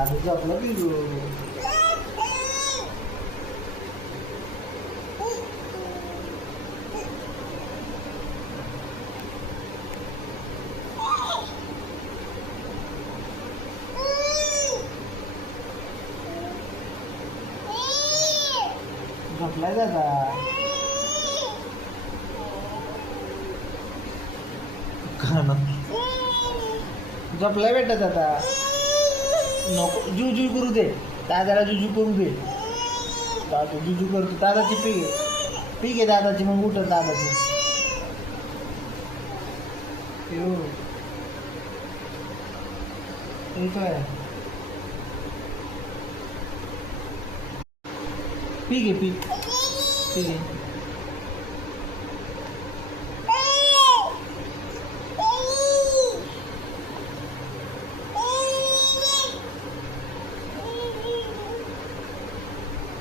आजूचं आपलं बिजू झोपलाय दादा. झोपलाय बेटा दादा. नको जुजू करू दे दादाला, जुजू करू दे. दादा जुजू करतो. दादाची पीक आहे दादाची. मग उठत दादाची. येतोय पीक आहे पीक आहे.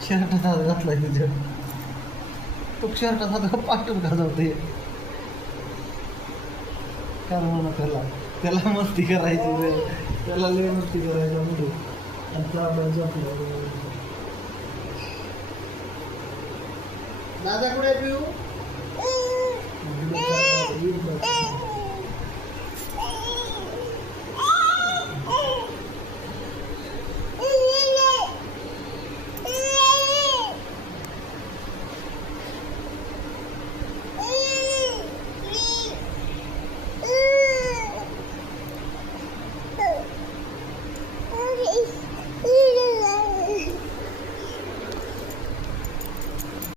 शर्टात हात घातलाय तुझ्या. तो शर्टात हात पाठवून घालवते. काय म्हणा त्याला मस्ती करायची रे. त्याला लय मस्ती करायची म्हणजे. दादा कुठे पिऊ.